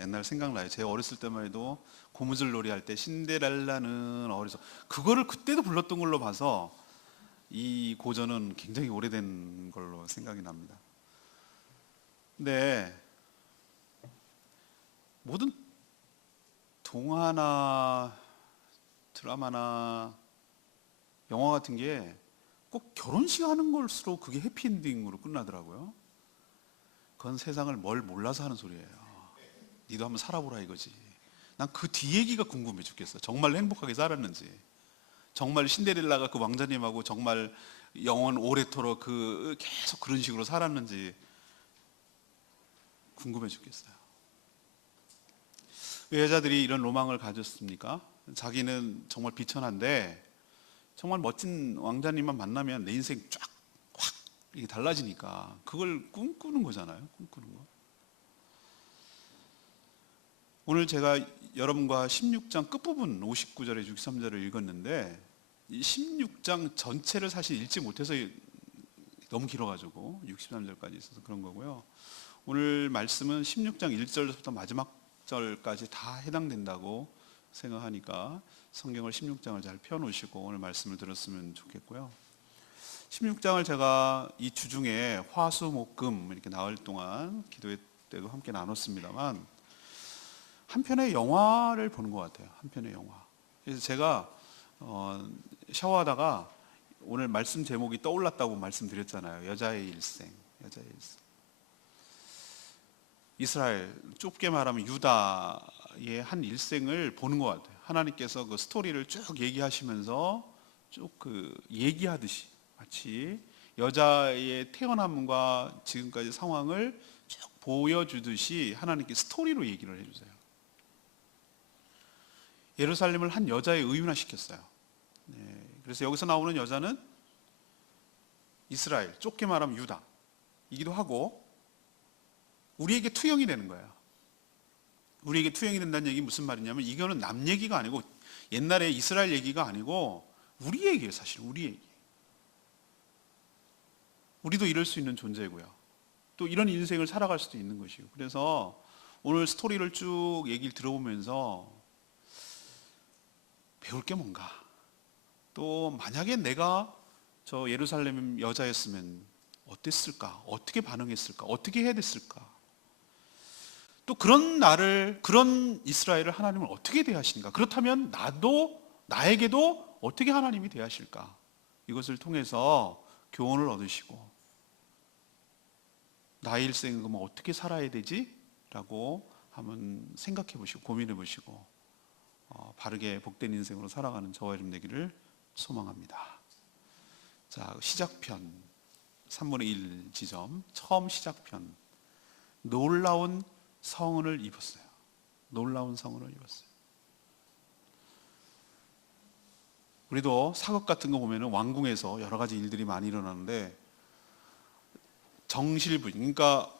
옛날 생각나요. 제가 어렸을 때만 해도 고무줄 놀이 할 때 신데렐라는 어려서 그거를 그때도 불렀던 걸로 봐서 이 고전은 굉장히 오래된 걸로 생각이 납니다. 근데 모든 동화나 드라마나 영화 같은 게 꼭 결혼식 하는 걸수록 그게 해피엔딩으로 끝나더라고요. 그건 세상을 뭘 몰라서 하는 소리예요. 니도 한번 살아보라 이거지. 난 그 뒤 얘기가 궁금해 죽겠어. 정말 행복하게 살았는지, 정말 신데렐라가 그 왕자님하고 정말 영원 오래도록 계속 그런 식으로 살았는지 궁금해 죽겠어요. 왜 여자들이 이런 로망을 가졌습니까? 자기는 정말 비천한데 정말 멋진 왕자님만 만나면 내 인생 쫙 확 이게 달라지니까 그걸 꿈꾸는 거잖아요. 꿈꾸는 거. 오늘 제가 여러분과 16장 끝부분 59절에 63절을 읽었는데 이 16장 전체를 사실 읽지 못해서 너무 길어가지고 63절까지 있어서 그런 거고요. 오늘 말씀은 16장 1절부터 마지막 절까지 다 해당된다고 생각하니까 성경을 16장을 잘 펴놓으시고 오늘 말씀을 들었으면 좋겠고요. 16장을 제가 이 주중에 화수목금 이렇게 나흘 동안 기도회 때도 함께 나눴습니다만 한 편의 영화를 보는 것 같아요. 한 편의 영화. 그래서 제가 샤워하다가 오늘 말씀 제목이 떠올랐다고 말씀드렸잖아요. 여자의 일생. 여자의 일생. 이스라엘, 좁게 말하면 유다의 한 일생을 보는 것 같아요. 하나님께서 그 스토리를 쭉 얘기하시면서 쭉 얘기하듯이 마치 여자의 태어남과 지금까지 상황을 쭉 보여주듯이 하나님께 스토리로 얘기를 해주세요. 예루살렘을 한 여자에 의윤화시켰어요. 네, 그래서 여기서 나오는 여자는 이스라엘, 좁게 말하면 유다이기도 하고 우리에게 투영이 되는 거예요. 우리에게 투영이 된다는 얘기 무슨 말이냐면 이거는 남 얘기가 아니고 옛날에 이스라엘 얘기가 아니고 우리 얘기예요. 사실 우리 얘기. 우리도 이럴 수 있는 존재고요. 또 이런 인생을 살아갈 수도 있는 것이고. 그래서 오늘 스토리를 쭉 얘기를 들어보면서 배울 게 뭔가, 또 만약에 내가 저 예루살렘 여자였으면 어땠을까? 어떻게 반응했을까? 어떻게 해야 됐을까? 또 그런 나를, 그런 이스라엘을 하나님은 어떻게 대하시는가? 그렇다면 나에게도 어떻게 하나님이 대하실까? 이것을 통해서 교훈을 얻으시고 나의 일생은 그럼 어떻게 살아야 되지? 라고 한번 생각해 보시고 고민해 보시고 바르게 복된 인생으로 살아가는 저와 여러분 되기를 소망합니다. 자, 시작편 3분의 1 지점, 처음 시작편. 놀라운 성은을 입었어요. 놀라운 성은을 입었어요. 우리도 사극 같은 거 보면 왕궁에서 여러 가지 일들이 많이 일어나는데 정실부인, 그러니까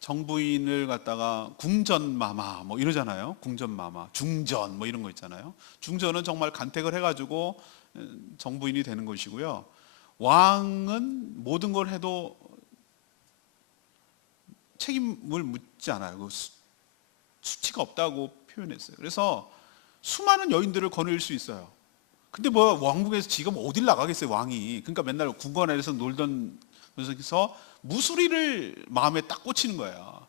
정부인을 갖다가 궁전마마 뭐 이러잖아요. 궁전마마, 중전 뭐 이런 거 있잖아요. 중전은 정말 간택을 해가지고 정부인이 되는 것이고요. 왕은 모든 걸 해도 책임을 묻지 않아요. 그 수치가 없다고 표현했어요. 그래서 수많은 여인들을 거느릴 수 있어요. 근데 뭐 왕궁에서 지금 어딜 나가겠어요, 왕이. 그러니까 맨날 궁궐 안에서 놀던 면서 무수리를 마음에 딱 꽂히는 거예요.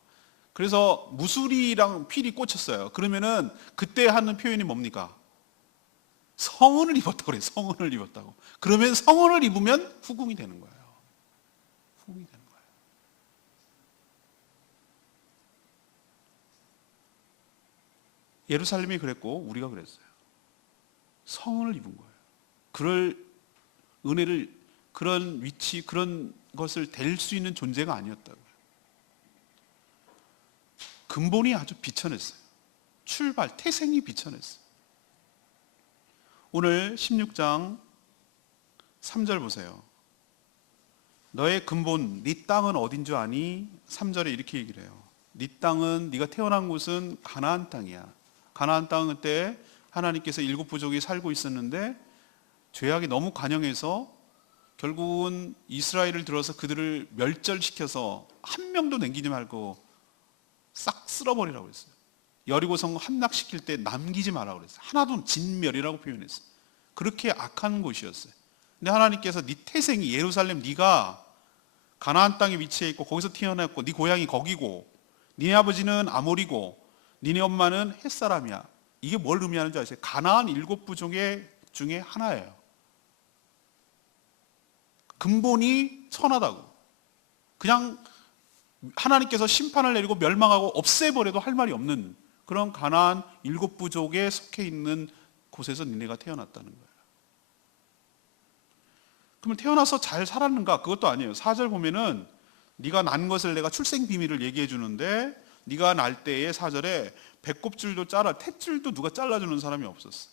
그래서 무수리랑 필이 꽂혔어요. 그러면은 그때 하는 표현이 뭡니까? 성은을 입었다고 그래요. 성은을 입었다고. 그러면 성은을 입으면 후궁이 되는 거예요. 후궁이 되는 거예요. 예루살렘이 그랬고 우리가 그랬어요. 성은을 입은 거예요. 그럴 은혜를, 그런 위치, 그런 것을 댈 수 있는 존재가 아니었다고요. 근본이 아주 비천했어요. 출발, 태생이 비천했어요. 오늘 16장 3절 보세요. 너의 근본, 네 땅은 어딘 줄 아니? 3절에 이렇게 얘기를 해요. 네 땅은, 네가 태어난 곳은 가나안 땅이야. 가나안 땅은 그때 하나님께서 7부족이 살고 있었는데 죄악이 너무 관영해서 결국은 이스라엘을 들어서 그들을 멸절시켜서 한 명도 남기지 말고 싹 쓸어버리라고 했어요. 여리고성 함락시킬 때 남기지 말라고 그랬어요. 하나도 진멸이라고 표현했어요. 그렇게 악한 곳이었어요. 근데 하나님께서 네 태생이 예루살렘, 네가 가나안 땅에 위치해 있고 거기서 태어났고 네 고향이 거기고 니네 아버지는 아모리고 니네 엄마는 햇사람이야. 이게 뭘 의미하는 줄 아세요? 가나안 7부족의 중에 하나예요. 근본이 천하다고. 그냥 하나님께서 심판을 내리고 멸망하고 없애버려도 할 말이 없는 그런 가나안 7부족에 속해 있는 곳에서 니네가 태어났다는 거예요. 그러면 태어나서 잘 살았는가? 그것도 아니에요. 4절 보면은 네가 난 것을 내가 출생 비밀을 얘기해 주는데 네가 날 때에 4절에 배꼽줄도 탯줄도 누가 잘라주는 사람이 없었어.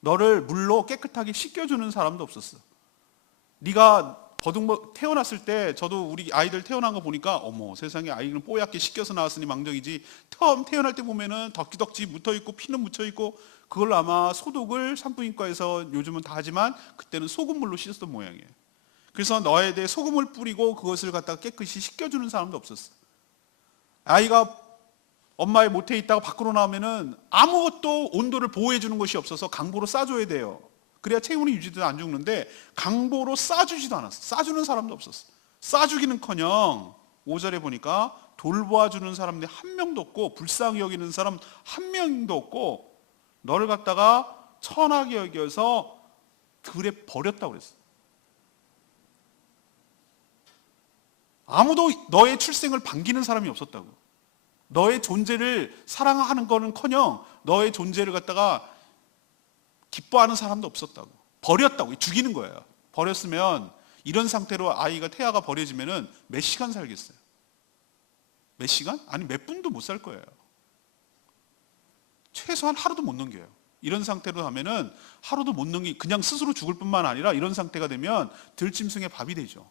너를 물로 깨끗하게 씻겨주는 사람도 없었어. 네가 태어났을 때 저도 우리 아이들 태어난 거 보니까 어머 세상에 아이는 뽀얗게 씻겨서 나왔으니 망정이지, 처음 태어날 때 보면은 덕지덕지 묻어있고 피는 묻혀있고 그걸 아마 소독을 산부인과에서 요즘은 다 하지만 그때는 소금물로 씻었던 모양이에요. 그래서 너에 대해 소금을 뿌리고 그것을 갖다가 깨끗이 씻겨주는 사람도 없었어. 아이가 엄마의 모태에 있다가 밖으로 나오면은 아무것도 온도를 보호해 주는 것이 없어서 강보로 싸줘야 돼요. 그래야 체온이 유지돼서 안 죽는데 강보로 싸주지도 않았어. 싸주는 사람도 없었어. 싸주기는커녕 5절에 보니까 돌보아주는 사람들 한 명도 없고 불쌍히 여기는 사람 한 명도 없고 너를 갖다가 천하게 여겨서 들에 버렸다고 그랬어. 아무도 너의 출생을 반기는 사람이 없었다고. 너의 존재를 사랑하는 거는커녕 너의 존재를 갖다가 기뻐하는 사람도 없었다고. 버렸다고. 죽이는 거예요. 버렸으면 이런 상태로 아이가 태아가 버려지면은 몇 시간 살겠어요? 몇 시간? 아니 몇 분도 못 살 거예요. 최소한 하루도 못 넘겨요. 이런 상태로 하면은 하루도 못 넘기, 그냥 스스로 죽을 뿐만 아니라 이런 상태가 되면 들짐승의 밥이 되죠.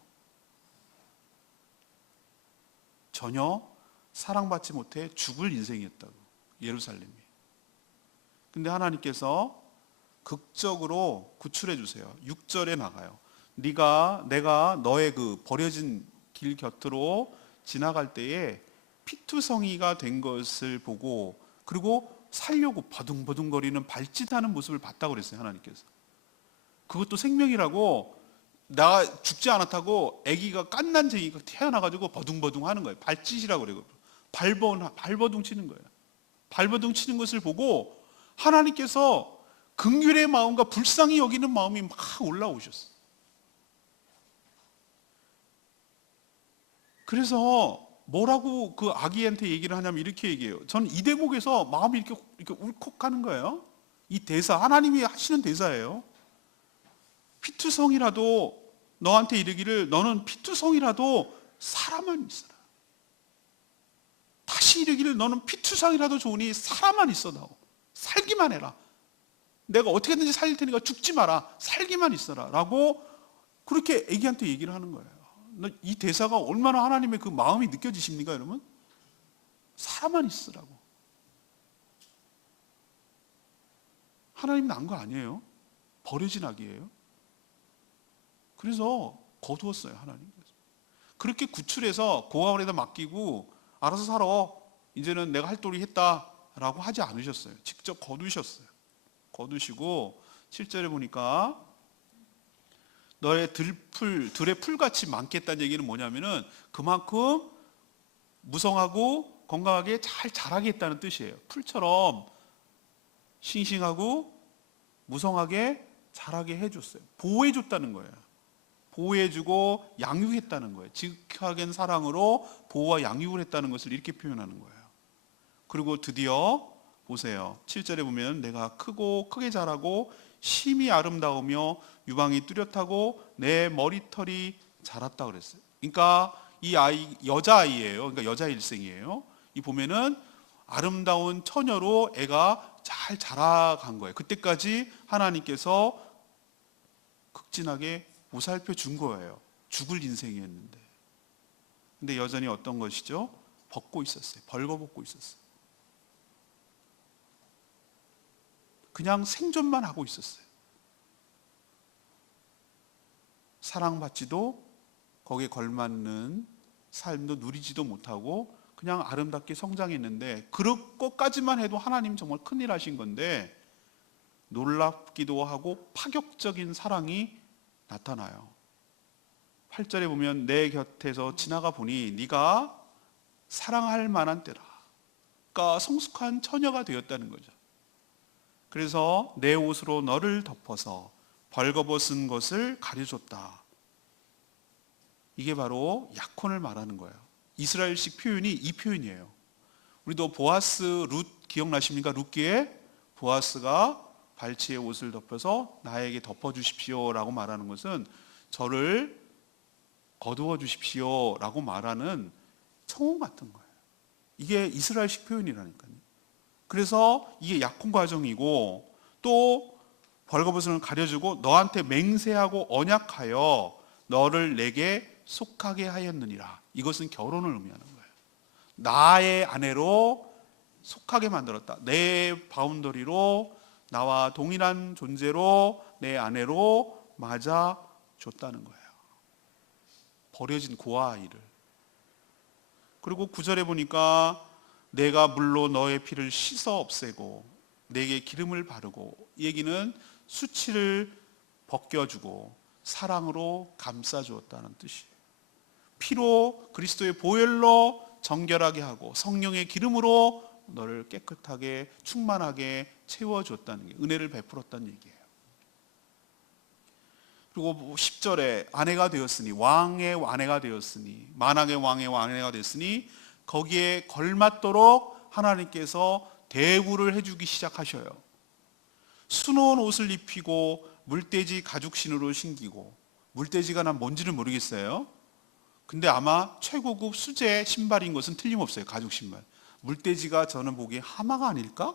전혀 사랑받지 못해 죽을 인생이었다고, 예루살렘이. 근데 하나님께서 극적으로 구출해 주세요. 6절에 나가요. 내가 너의 그 버려진 길 곁으로 지나갈 때에 피투성이가 된 것을 보고 그리고 살려고 버둥버둥거리는 발짓하는 모습을 봤다고 그랬어요. 하나님께서. 그것도 생명이라고, 나 죽지 않았다고 아기가 깐난쟁이가 태어나가지고 버둥버둥 하는 거예요. 발짓이라고 그래요. 발버둥 치는 거예요. 발버둥 치는 것을 보고 하나님께서 긍휼의 마음과 불쌍히 여기는 마음이 막 올라오셨어요. 그래서 뭐라고 그 아기한테 얘기를 하냐면 이렇게 얘기해요. 전 이 대목에서 마음이 이렇게 울컥하는 거예요. 이 대사, 하나님이 하시는 대사예요. 피투성이라도 너한테 이르기를 너는 피투성이라도 사람만 있어라. 다시 이르기를 너는 피투성이라도 좋으니 사람만 있어다오. 살기만 해라. 내가 어떻게든지 살릴 테니까 죽지 마라. 살기만 있어라. 라고 그렇게 애기한테 얘기를 하는 거예요. 이 대사가 얼마나 하나님의 그 마음이 느껴지십니까, 여러분? 사람만 있으라고. 하나님 난 거 아니에요? 버려진 아기예요? 그래서 거두었어요, 하나님께서. 그렇게 구출해서 고아원에다 맡기고 알아서 살아. 이제는 내가 할 도리 했다라고 하지 않으셨어요. 직접 거두셨어요. 거두시고 7절에 보니까 너의 들에 풀같이 많겠다는 얘기는 뭐냐면은 그만큼 무성하고 건강하게 잘 자라겠다는 뜻이에요. 풀처럼 싱싱하고 무성하게 자라게 해줬어요. 보호해줬다는 거예요. 보호해주고 양육했다는 거예요. 지극하게 사랑으로 보호와 양육을 했다는 것을 이렇게 표현하는 거예요. 그리고 드디어 보세요. 7절에 보면 내가 크고 크게 자라고 심히 아름다우며 유방이 뚜렷하고 내 머리털이 자랐다 그랬어요. 그러니까 이 아이 여자아이예요. 그러니까 여자 일생이에요. 이 보면은 아름다운 처녀로 애가 잘 자라간 거예요. 그때까지 하나님께서 극진하게 보살펴 준 거예요. 죽을 인생이었는데. 근데 여전히 어떤 것이죠? 벗고 있었어요. 벌거벗고 있었어요. 그냥 생존만 하고 있었어요. 사랑받지도 거기에 걸맞는 삶도 누리지도 못하고 그냥 아름답게 성장했는데 그럴 것까지만 해도 하나님 정말 큰일 하신 건데 놀랍기도 하고 파격적인 사랑이 나타나요. 8절에 보면 내 곁에서 지나가 보니 네가 사랑할 만한 때라. 그러니까 성숙한 처녀가 되었다는 거죠. 그래서 내 옷으로 너를 덮어서 벌거벗은 것을 가려줬다. 이게 바로 약혼을 말하는 거예요. 이스라엘식 표현이 이 표현이에요. 우리도 보아스, 룻 기억나십니까? 룻기에 보아스가 발치의 옷을 덮어서 나에게 덮어주십시오 라고 말하는 것은 저를 거두어 주십시오 라고 말하는 청혼 같은 거예요. 이게 이스라엘식 표현이라니까요. 그래서 이게 약혼 과정이고 또 벌거벗음을 가려주고 너한테 맹세하고 언약하여 너를 내게 속하게 하였느니라. 이것은 결혼을 의미하는 거예요. 나의 아내로 속하게 만들었다. 내 바운더리로 나와 동일한 존재로 내 아내로 맞아줬다는 거예요. 버려진 고아아이를. 그리고 9절에 보니까 내가 물로 너의 피를 씻어 없애고 내게 기름을 바르고, 이 얘기는 수치를 벗겨주고 사랑으로 감싸주었다는 뜻이에요. 피로 그리스도의 보혈로 정결하게 하고 성령의 기름으로 너를 깨끗하게 충만하게 채워줬다는 게 은혜를 베풀었다는 얘기예요. 그리고 10절에 아내가 되었으니, 왕의 아내가 되었으니, 만왕의 왕의 아내가 되었으니 거기에 걸맞도록 하나님께서 대우를 해주기 시작하셔요. 수놓은 옷을 입히고 물돼지 가죽신으로 신기고, 물돼지가 난 뭔지는 모르겠어요. 근데 아마 최고급 수제 신발인 것은 틀림없어요. 가죽 신발. 물돼지가 저는 보기에 하마가 아닐까?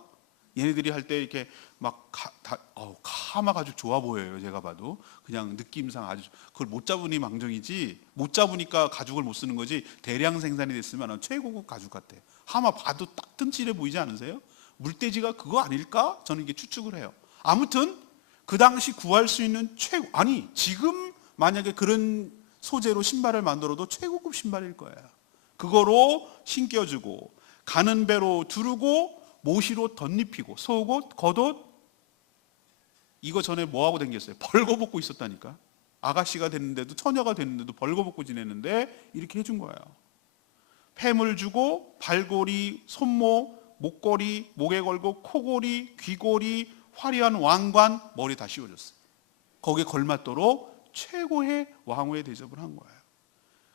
얘네들이 할 때 이렇게 막 하마 가죽 좋아 보여요. 제가 봐도 그냥 느낌상 아주, 그걸 못 잡으니 망정이지, 못 잡으니까 가죽을 못 쓰는 거지, 대량 생산이 됐으면 최고급 가죽 같아요. 하마 봐도 딱 튼실해 보이지 않으세요? 물돼지가 그거 아닐까? 저는 이게 추측을 해요. 아무튼 그 당시 구할 수 있는 아니 지금 만약에 그런 소재로 신발을 만들어도 최고급 신발일 거예요. 그거로 신겨주고 가는 배로 두르고 모시로 덧입히고 속옷, 겉옷, 이거 전에 뭐하고 다녔어요? 벌거벗고 있었다니까. 아가씨가 됐는데도, 처녀가 됐는데도 벌거벗고 지냈는데 이렇게 해준 거예요. 폐물 주고 발고리, 손모, 목걸이, 목에 걸고 코고리, 귀고리, 화려한 왕관, 머리 다 씌워줬어요. 거기에 걸맞도록 최고의 왕후의 대접을 한 거예요.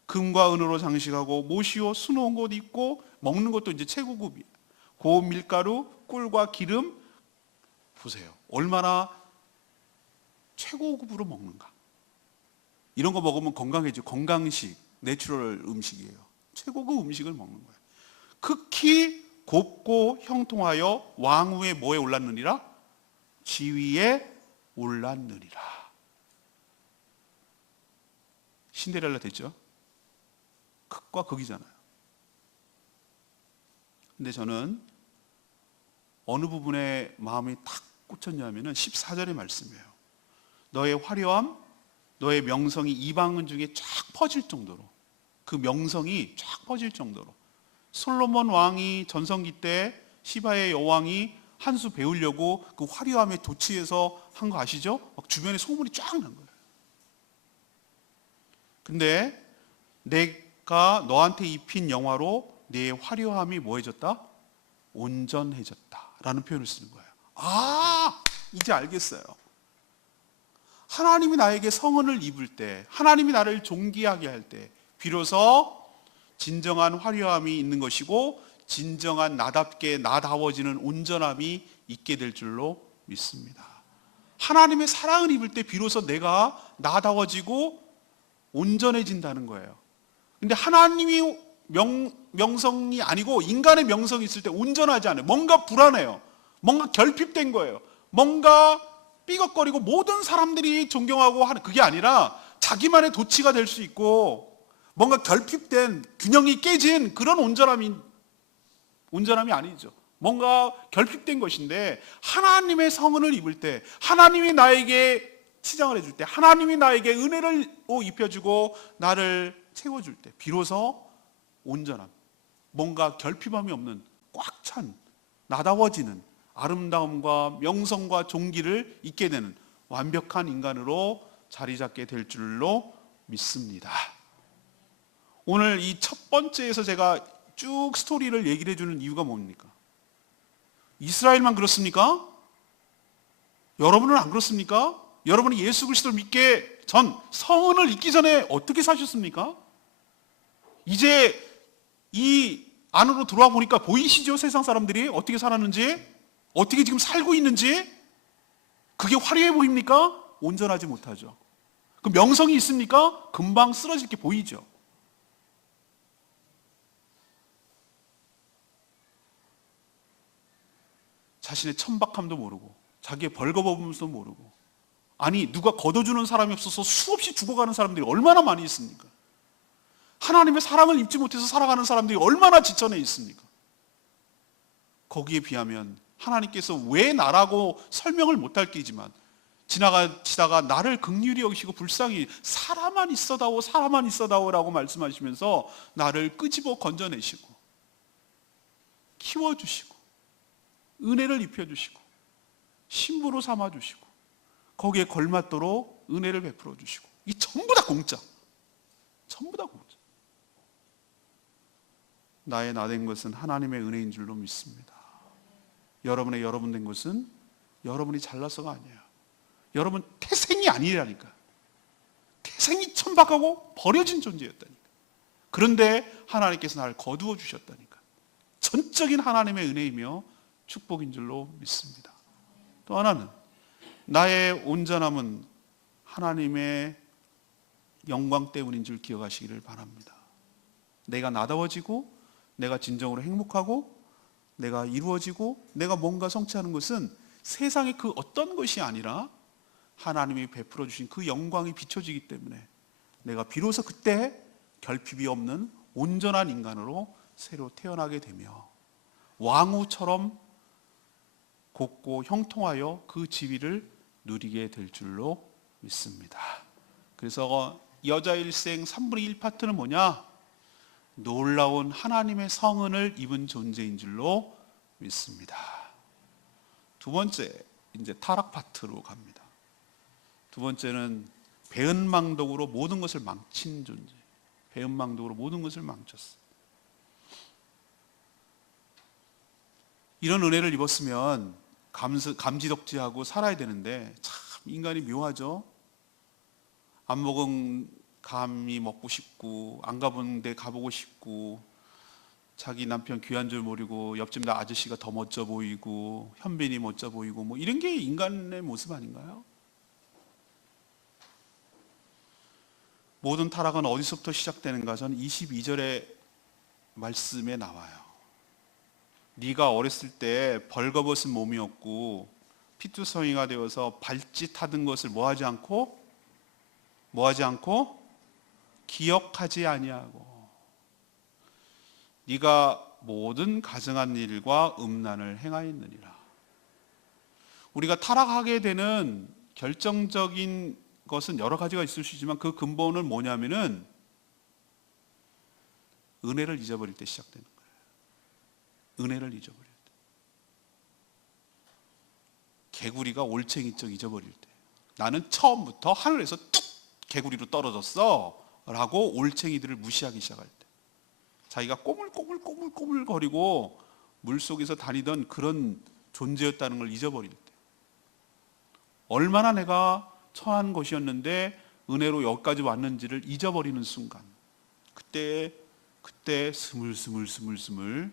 금과 은으로 장식하고 모시옷, 수놓은 곳 입고, 먹는 것도 이제 최고급이에요. 고운 밀가루, 꿀과 기름, 보세요. 얼마나 최고급으로 먹는가. 이런 거 먹으면 건강해지고, 건강식, 내추럴 음식이에요. 최고급 음식을 먹는 거예요. 극히 곱고 형통하여 왕후의 뭐에 올랐느니라? 지위에 올랐느니라. 신데렐라 됐죠? 극과 극이잖아요. 근데 저는 어느 부분에 마음이 탁 꽂혔냐면은 14절의 말씀이에요. 너의 화려함, 너의 명성이 이방인 중에 쫙 퍼질 정도로, 그 명성이 쫙 퍼질 정도로, 솔로몬 왕이 전성기 때 시바의 여왕이 한 수 배우려고 그 화려함에 도취해서 한 거 아시죠? 막 주변에 소문이 쫙 난 거예요. 근데 내가 너한테 입힌 영화로 내 화려함이 뭐해졌다? 온전해졌다 라는 표현을 쓰는 거예요. 아, 이제 알겠어요. 하나님이 나에게 성은을 입을 때, 하나님이 나를 존귀하게 할 때 비로소 진정한 화려함이 있는 것이고, 진정한 나답게 나다워지는 온전함이 있게 될 줄로 믿습니다. 하나님의 사랑을 입을 때 비로소 내가 나다워지고 온전해진다는 거예요. 근데 하나님이 명성이 아니고 인간의 명성이 있을 때 온전하지 않아요. 뭔가 불안해요. 뭔가 결핍된 거예요. 뭔가 삐걱거리고 모든 사람들이 존경하고 하는, 그게 아니라 자기만의 도취가 될 수 있고 뭔가 결핍된, 균형이 깨진 그런 온전함이 아니죠. 뭔가 결핍된 것인데, 하나님의 성은을 입을 때, 하나님이 나에게 치장을 해줄 때, 하나님이 나에게 은혜를 입혀주고 나를 채워줄 때 비로소 온전함, 뭔가 결핍함이 없는 꽉 찬 나다워지는 아름다움과 명성과 존귀를 잊게 되는 완벽한 인간으로 자리 잡게 될 줄로 믿습니다. 오늘 이 첫 번째에서 제가 쭉 스토리를 얘기를 해주는 이유가 뭡니까? 이스라엘만 그렇습니까? 여러분은 안 그렇습니까? 여러분이 예수 그리스도를 믿게 전, 성은을 잊기 전에 어떻게 사셨습니까? 이제 이 안으로 들어와 보니까 보이시죠? 세상 사람들이 어떻게 살았는지, 어떻게 지금 살고 있는지. 그게 화려해 보입니까? 온전하지 못하죠. 그 명성이 있습니까? 금방 쓰러질 게 보이죠. 자신의 천박함도 모르고 자기의 벌거벗음도 모르고, 아니 누가 걷어주는 사람이 없어서 수없이 죽어가는 사람들이 얼마나 많이 있습니까? 하나님의 사랑을 입지 못해서 살아가는 사람들이 얼마나 지천에 있습니까? 거기에 비하면 하나님께서 왜 나라고 설명을 못할 게지만 지나가시다가 나를 긍휼히 여기시고 불쌍히 사람만 있어다오 사람만 있어다오라고 말씀하시면서 나를 끄집어 건져내시고 키워주시고 은혜를 입혀주시고 신부로 삼아주시고 거기에 걸맞도록 은혜를 베풀어 주시고, 이 전부 다 공짜, 전부 다 공짜. 나의 나 된 것은 하나님의 은혜인 줄로 믿습니다. 여러분의 여러분 된 것은 여러분이 잘나서가 아니에요. 여러분 태생이 아니라니까. 태생이 천박하고 버려진 존재였다니까. 그런데 하나님께서 나를 거두어 주셨다니까. 전적인 하나님의 은혜이며 축복인 줄로 믿습니다. 또 하나는 나의 온전함은 하나님의 영광 때문인 줄 기억하시기를 바랍니다. 내가 나다워지고 내가 진정으로 행복하고 내가 이루어지고 내가 뭔가 성취하는 것은 세상의 그 어떤 것이 아니라 하나님이 베풀어 주신 그 영광이 비춰지기 때문에 내가 비로소 그때 결핍이 없는 온전한 인간으로 새로 태어나게 되며 왕후처럼 곱고 형통하여 그 지위를 누리게 될 줄로 믿습니다. 그래서 여자 일생 3분의 1 파트는 뭐냐? 놀라운 하나님의 성은을 입은 존재인 줄로 믿습니다. 두 번째, 이제 타락 파트로 갑니다. 두 번째는 배은망덕으로 모든 것을 망친 존재. 배은망덕으로 모든 것을 망쳤어. 이런 은혜를 입었으면 감지덕지하고 살아야 되는데 참 인간이 묘하죠. 안 먹은 감이 먹고 싶고 안 가본 데 가보고 싶고 자기 남편 귀한 줄 모르고 옆집 나 아저씨가 더 멋져 보이고 현빈이 멋져 보이고 뭐 이런 게 인간의 모습 아닌가요? 모든 타락은 어디서부터 시작되는가? 저는 22절의 말씀에 나와요. 네가 어렸을 때 벌거벗은 몸이었고 피투성이가 되어서 발짓하던 것을 뭐하지 않고 기억하지 아니하고 네가 모든 가증한 일과 음란을 행하였느니라. 우리가 타락하게 되는 결정적인 것은 여러 가지가 있을 수 있지만 그 근본은 뭐냐면은 은혜를 잊어버릴 때 시작되는 거예요. 은혜를 잊어버릴 때. 개구리가 올챙이적 잊어버릴 때. 나는 처음부터 하늘에서 뚝 개구리로 떨어졌어 라고 올챙이들을 무시하기 시작할 때, 자기가 꼬물꼬물 거리고 물속에서 다니던 그런 존재였다는 걸 잊어버릴 때, 얼마나 내가 처한 것이었는데 은혜로 여기까지 왔는지를 잊어버리는 순간, 그때 스물스물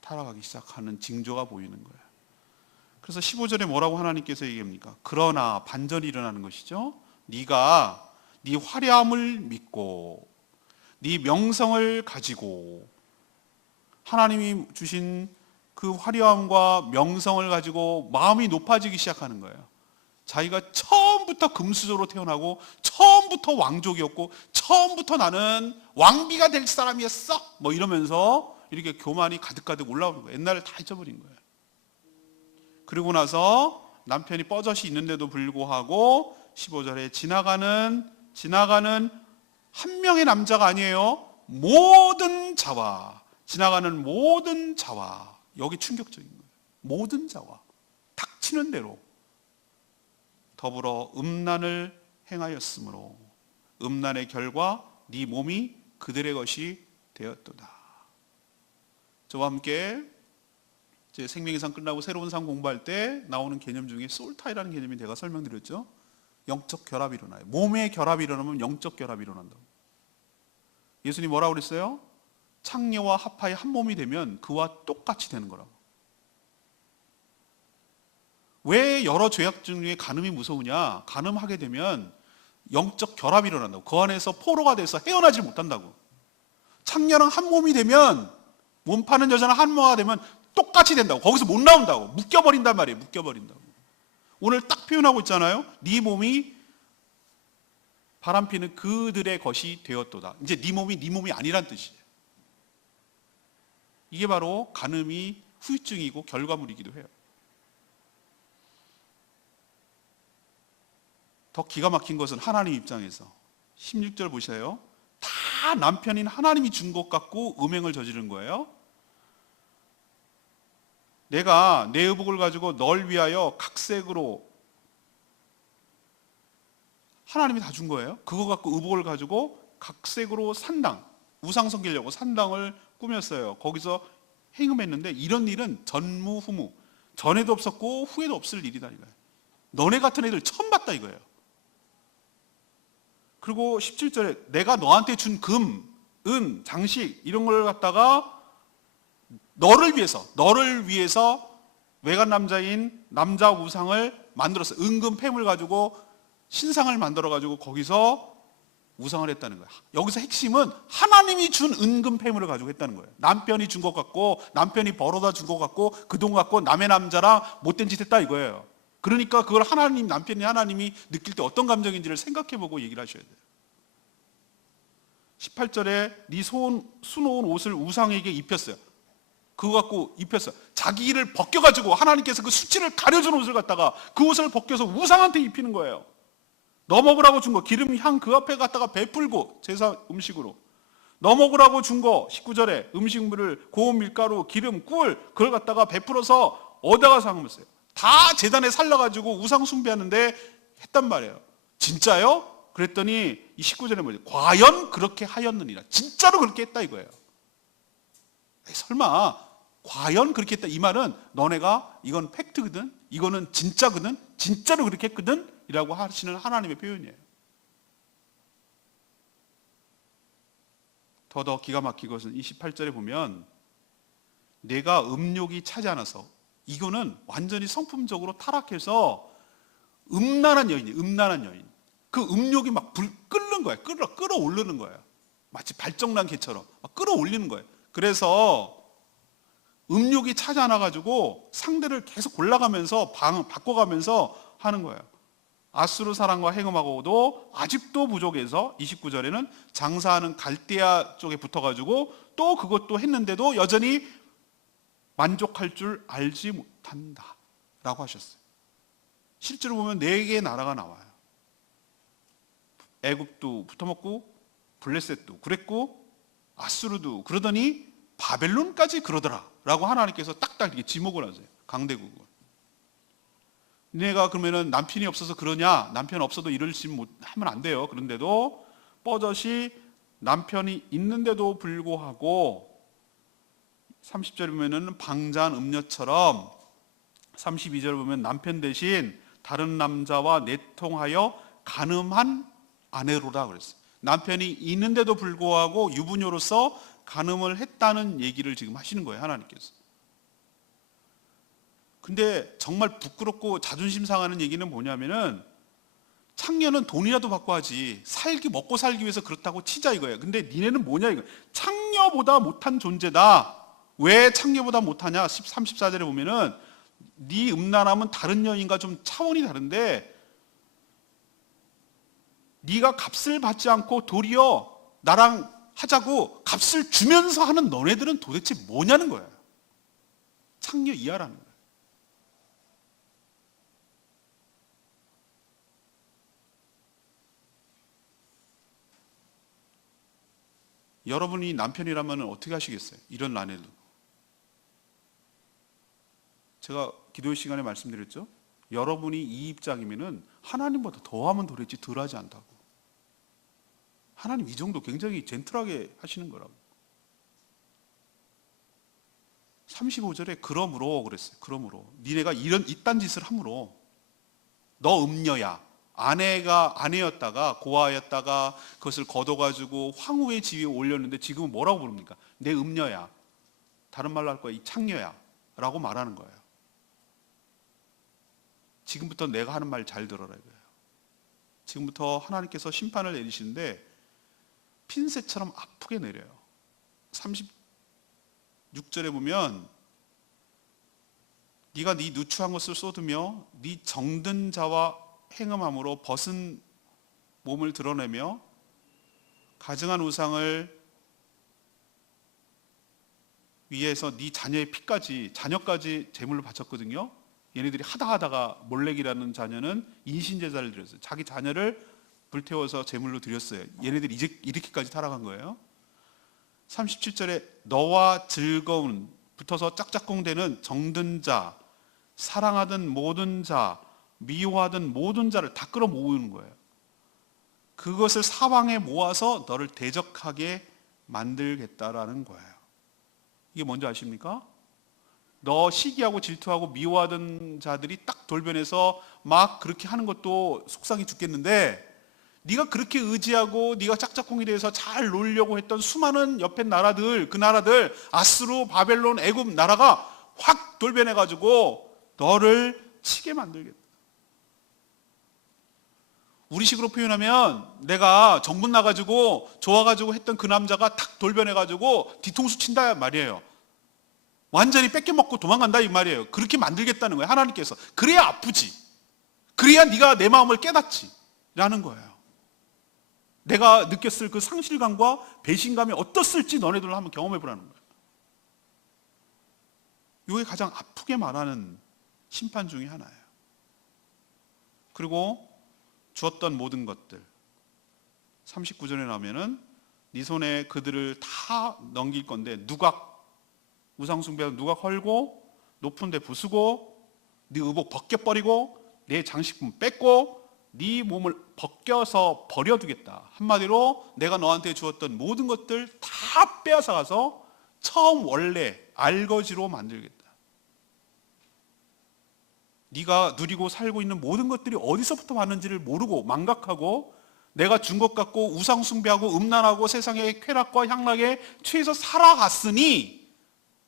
타락하기 시작하는 징조가 보이는 거예요. 그래서 15절에 뭐라고 하나님께서 얘기합니까? 그러나 반전이 일어나는 것이죠. 네가 네 화려함을 믿고 네 명성을 가지고, 하나님이 주신 그 화려함과 명성을 가지고 마음이 높아지기 시작하는 거예요. 자기가 처음부터 금수저로 태어나고 처음부터 왕족이었고 처음부터 나는 왕비가 될 사람이었어 뭐 이러면서 이렇게 교만이 가득가득 올라오는 거예요. 옛날을 다 잊어버린 거예요. 그리고 나서 남편이 뻐젓이 있는데도 불구하고 15절에 지나가는 한 명의 남자가 아니에요. 모든 자와 지나가는 모든 자와, 여기 충격적인 거예요. 모든 자와 닥치는 대로 더불어 음란을 행하였으므로 음란의 결과 네 몸이 그들의 것이 되었도다. 저와 함께 제 생명의 상 끝나고 새로운 상 공부할 때 나오는 개념 중에 솔타이라는 개념이 제가 설명드렸죠. 영적 결합이 일어나요. 몸의 결합이 일어나면 영적 결합이 일어난다고. 예수님이 뭐라고 그랬어요? 창녀와 합하여 한 몸이 되면 그와 똑같이 되는 거라고. 왜 여러 죄악 중에 간음이 무서우냐? 간음하게 되면 영적 결합이 일어난다고. 그 안에서 포로가 돼서 헤어나지 못한다고. 창녀랑 한 몸이 되면, 몸 파는 여자랑 한 몸이 되면 똑같이 된다고. 거기서 못 나온다고. 묶여버린단 말이에요. 묶여버린다고. 오늘 딱 표현하고 있잖아요. 네 몸이 바람피는 그들의 것이 되었도다. 이제 네 몸이 아니란 뜻이에요. 이게 바로 간음이 후유증이고 결과물이기도 해요. 더 기가 막힌 것은 하나님 입장에서 16절 보세요. 다 남편인 하나님이 준 것 같고 음행을 저지른 거예요. 내가 내 의복을 가지고 널 위하여 각색으로, 하나님이 다 준 거예요. 그거 갖고 의복을 가지고 각색으로 산당, 우상 섬기려고 산당을 꾸몄어요. 거기서 행음했는데 이런 일은 전무후무, 전에도 없었고 후에도 없을 일이다 이거예요. 너네 같은 애들 처음 봤다 이거예요. 그리고 17절에 내가 너한테 준 금, 은, 장식 이런 걸 갖다가 너를 위해서 외간 남자인 남자 우상을 만들었어요. 은금 팹을 가지고 신상을 만들어 가지고 거기서 우상을 했다는 거예요. 여기서 핵심은 하나님이 준 은금 팹을 가지고 했다는 거예요. 남편이 준 것 같고, 남편이 벌어다 준 것 같고, 그 돈 갖고 남의 남자랑 못된 짓 했다 이거예요. 그러니까 그걸 남편이 하나님이 느낄 때 어떤 감정인지를 생각해보고 얘기를 하셔야 돼요. 18절에 네 수놓은 옷을 우상에게 입혔어요. 그거 갖고 입혔어요. 자기 일을 벗겨가지고 하나님께서 그 수치를 가려준 옷을 갖다가 그 옷을 벗겨서 우상한테 입히는 거예요. 너 먹으라고 준 거 기름 향 그 앞에 갖다가 베풀고 제사 음식으로 너 먹으라고 준 거 19절에 음식물을 고운 밀가루 기름 꿀 그걸 갖다가 베풀어서 어디다가 상음했어요. 다 제단에 살려가지고 우상 숭배하는데 했단 말이에요. 진짜요? 그랬더니 이 19절에 뭐지? 과연 그렇게 하였느니라. 진짜로 그렇게 했다 이거예요. 설마 과연 그렇게 했다 이 말은 너네가 이건 팩트거든, 이거는 진짜거든, 진짜로 그렇게 했거든 이라고 하시는 하나님의 표현이에요. 더 기가 막힌 것은 28절에 보면 내가 음욕이 차지 않아서, 이거는 완전히 성품적으로 타락해서 음란한 여인. 그 음욕이 막 끓는 거예요. 끌어오르는 거예요. 마치 발정난 개처럼 막 끌어올리는 거예요. 그래서 음욕이 차지 않아가지고 상대를 계속 골라가면서 바꿔가면서 하는 거예요. 아수르 사람과 행음하고도 아직도 부족해서 29절에는 장사하는 갈대아 쪽에 붙어가지고 또 그것도 했는데도 여전히 만족할 줄 알지 못한다 라고 하셨어요. 실제로 보면 4개의 나라가 나와요. 애굽도 붙어먹고 블레셋도 그랬고 아수르도 그러더니 바벨론까지 그러더라 라고 하나님께서 딱딱 이렇게 지목을 하세요. 강대국을. 내가 그러면은 남편이 없어서 그러냐? 남편 없어도 이럴 짓 하면 안 돼요. 그런데도 뻐젓이 남편이 있는데도 불구하고 30절에 보면은 방자한 음녀처럼, 32절 보면 남편 대신 다른 남자와 내통하여 간음한 아내로라 그랬어요. 남편이 있는데도 불구하고 유부녀로서 간음을 했다는 얘기를 지금 하시는 거예요, 하나님께서. 근데 정말 부끄럽고 자존심 상하는 얘기는 뭐냐면은 창녀는 돈이라도 받고 하지 먹고 살기 위해서 그렇다고 치자 이거예요. 근데 니네는 뭐냐 이거. 창녀보다 못한 존재다. 왜 창녀보다 못하냐? 34절에 보면은 네 음란함은 다른 여인과 좀 차원이 다른데 네가 값을 받지 않고 도리어 나랑 하자고 값을 주면서 하는 너네들은 도대체 뭐냐는 거예요. 창녀 이하라는 거예요. 여러분이 남편이라면 어떻게 하시겠어요? 이런 아내도. 제가 기도의 시간에 말씀드렸죠? 여러분이 이 입장이면은 하나님보다 더하면 더했지 덜하지 않다고. 하나님 이 정도 굉장히 젠틀하게 하시는 거라고. 35절에 그러므로 그랬어요. 그러므로 니네가 이딴 짓을 함으로 너 음녀야. 아내였다가 고아였다가 그것을 걷어가지고 황후의 지위에 올렸는데 지금은 뭐라고 부릅니까? 내 음녀야. 다른 말로 할 거야. 이 창녀야 라고 말하는 거예요. 지금부터 내가 하는 말 잘 들어라 이거예요. 지금부터 하나님께서 심판을 내리시는데 핀셋처럼 아프게 내려요. 36절에 보면 네가 네 누추한 것을 쏟으며 네 정든 자와 행음함으로 벗은 몸을 드러내며 가증한 우상을 위해서 네 자녀의 피까지 자녀까지 제물로 바쳤거든요. 얘네들이 하다가 몰렉이라는 자녀는 인신제사를 드렸어요. 자기 자녀를 불태워서 제물로 드렸어요. 얘네들이 이렇게까지 타락한 거예요. 37절에 너와 즐거운 붙어서 짝짝꿍대는 정든 자, 사랑하던 모든 자, 미워하던 모든 자를 다 끌어모으는 거예요. 그것을 사방에 모아서 너를 대적하게 만들겠다라는 거예요. 이게 뭔지 아십니까? 너 시기하고 질투하고 미워하던 자들이 딱 돌변해서 막 그렇게 하는 것도 속상해 죽겠는데 네가 그렇게 의지하고 네가 짝짝꿍이 돼서 잘 놀려고 했던 수많은 옆에 나라들, 그 나라들 아스루, 바벨론, 애굽 나라가 확 돌변해가지고 너를 치게 만들겠다. 우리식으로 표현하면 내가 정분 나가지고 좋아가지고 했던 그 남자가 탁 돌변해가지고 뒤통수 친다 말이에요. 완전히 뺏겨먹고 도망간다 이 말이에요. 그렇게 만들겠다는 거예요. 하나님께서. 그래야 아프지. 그래야 네가 내 마음을 깨닫지 라는 거예요. 내가 느꼈을 그 상실감과 배신감이 어떻을지 너네들로 한번 경험해 보라는 거예요. 이게 가장 아프게 말하는 심판 중에 하나예요. 그리고 주었던 모든 것들 39절에 나오면은 네 손에 그들을 다 넘길 건데 누각 우상 숭배하는 누각 헐고 높은 데 부수고 네 의복 벗겨버리고 내 장식품 뺏고 네 몸을 벗겨서 버려두겠다. 한마디로 내가 너한테 주었던 모든 것들 다 빼앗아 가서 처음 원래 알거지로 만들겠다. 네가 누리고 살고 있는 모든 것들이 어디서부터 왔는지를 모르고 망각하고 내가 준 것 같고 우상 숭배하고 음란하고 세상의 쾌락과 향락에 취해서 살아갔으니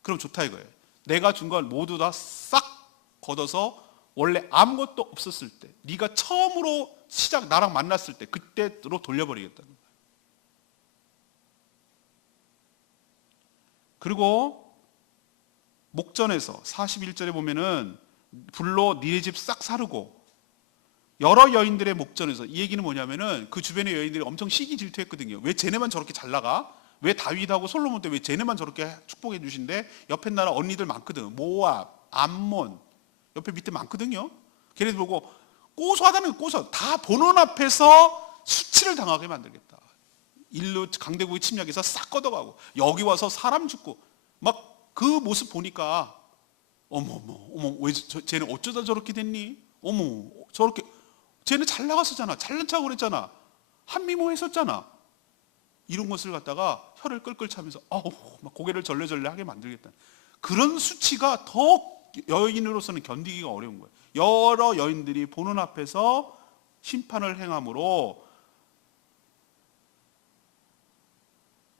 그럼 좋다 이거예요. 내가 준 걸 모두 다 싹 걷어서 원래 아무것도 없었을 때 네가 처음으로 나랑 만났을 때 그때로 돌려버리겠다는 거예요. 그리고 목전에서 41절에 보면은 불로 니네 집 싹 사르고 여러 여인들의 목전에서 이 얘기는 뭐냐면은 그 주변의 여인들이 엄청 시기 질투했거든요. 왜 쟤네만 저렇게 잘 나가? 왜 다윗하고 솔로몬 때 왜 쟤네만 저렇게 축복해 주신대? 옆에 나라 언니들 많거든. 모압, 암몬 옆에 밑에 많거든요. 걔네들 보고 고소하다는 고소. 다 보는 앞에서 수치를 당하게 만들겠다. 일로 강대국의 침략에서 싹 걷어가고 여기 와서 사람 죽고 막 그 모습 보니까 어머 왜 쟤는 어쩌다 저렇게 됐니? 어머 저렇게 쟤는 잘 나갔었잖아. 잘난 척 그랬잖아. 한미모 했었잖아. 이런 것을 갖다가 혀를 끌끌 차면서 막 고개를 절레절레 하게 만들겠다. 그런 수치가 더 여인으로서는 견디기가 어려운 거예요. 여러 여인들이 보는 앞에서 심판을 행함으로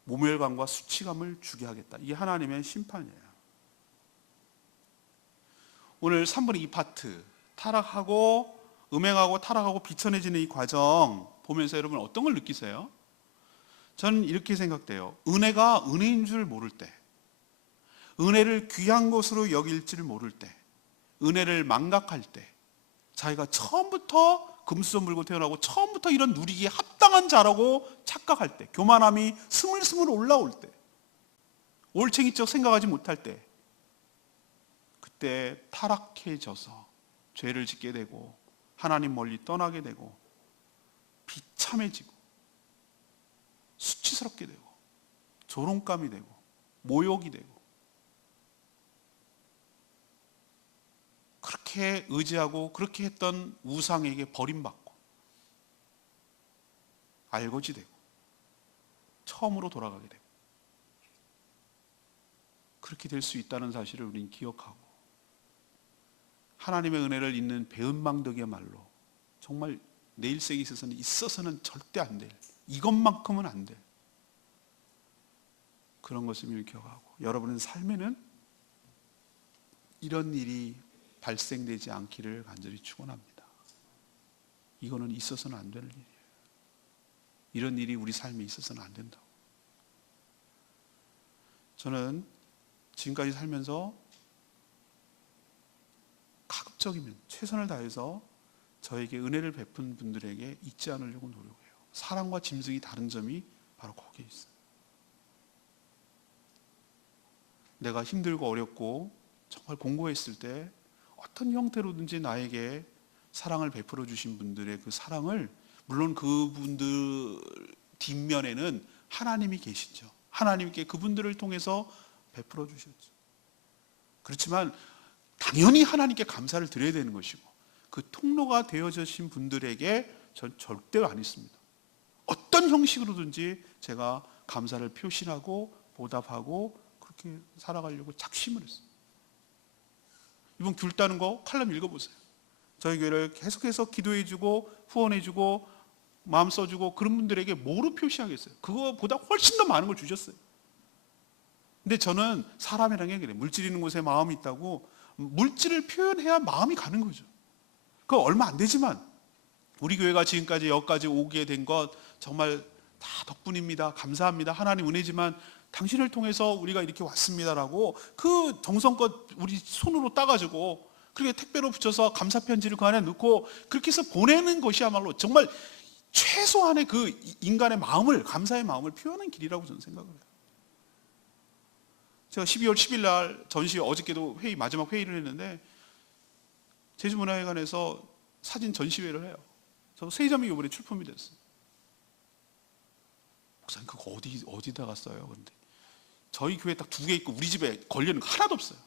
모멸감과 수치감을 주게 하겠다. 이게 하나님의 심판이에요. 오늘 3분의 2 파트 타락하고 음행하고 타락하고 비천해지는 이 과정 보면서 여러분 어떤 걸 느끼세요? 저는 이렇게 생각돼요. 은혜가 은혜인 줄 모를 때, 은혜를 귀한 것으로 여길지를 모를 때, 은혜를 망각할 때, 자기가 처음부터 금수저 물고 태어나고 처음부터 이런 누리기에 합당한 자라고 착각할 때, 교만함이 스물스물 올라올 때, 올챙이적 생각하지 못할 때, 그때 타락해져서 죄를 짓게 되고 하나님 멀리 떠나게 되고 비참해지고 수치스럽게 되고 조롱감이 되고 모욕이 되고 그렇게 의지하고 그렇게 했던 우상에게 버림받고 알거지 되고 처음으로 돌아가게 되고 그렇게 될 수 있다는 사실을 우리는 기억하고 하나님의 은혜를 잇는 배은망덕이야말로 정말 내 일생에 있어서는 절대 안 될, 이것만큼은 안 될 그런 것을 기억하고 여러분의 삶에는 이런 일이 발생되지 않기를 간절히 축원합니다. 이거는 있어서는 안 될 일이에요. 이런 일이 우리 삶에 있어서는 안 된다고. 저는 지금까지 살면서 가급적이면 최선을 다해서 저에게 은혜를 베푼 분들에게 잊지 않으려고 노력해요. 사랑과 짐승이 다른 점이 바로 거기에 있어요. 내가 힘들고 어렵고 정말 공고했을 때 어떤 형태로든지 나에게 사랑을 베풀어 주신 분들의 그 사랑을, 물론 그분들 뒷면에는 하나님이 계시죠. 하나님께 그분들을 통해서 베풀어 주셨죠. 그렇지만 당연히 하나님께 감사를 드려야 되는 것이고 그 통로가 되어주신 분들에게 전 절대 안 있습니다. 어떤 형식으로든지 제가 감사를 표시하고 보답하고 그렇게 살아가려고 작심을 했어요. 이번 귤 따는 거 칼럼 읽어보세요. 저희 교회를 계속해서 기도해주고 후원해주고 마음 써주고 그런 분들에게 뭐로 표시하겠어요? 그거보다 훨씬 더 많은 걸 주셨어요. 근데 저는 사람이라는 게 그래요. 물질 있는 곳에 마음이 있다고 물질을 표현해야 마음이 가는 거죠. 그거 얼마 안 되지만 우리 교회가 지금까지 여기까지 오게 된 것 정말 다 덕분입니다. 감사합니다. 하나님 은혜지만 당신을 통해서 우리가 이렇게 왔습니다라고 그 정성껏 우리 손으로 따가지고 그렇게 택배로 붙여서 감사 편지를 그 안에 넣고 그렇게 해서 보내는 것이야말로 정말 최소한의 그 인간의 마음을, 감사의 마음을 표현하는 길이라고 저는 생각을 해요. 제가 12월 10일 날 전시, 어저께도 마지막 회의를 했는데 제주문화회관에서 사진 전시회를 해요. 저 세 점이 이번에 출품이 됐어요. 목사님 그거 어디다가 써요? 그런데 저희 교회에 딱 2개 있고 우리 집에 걸려있는 거 하나도 없어요.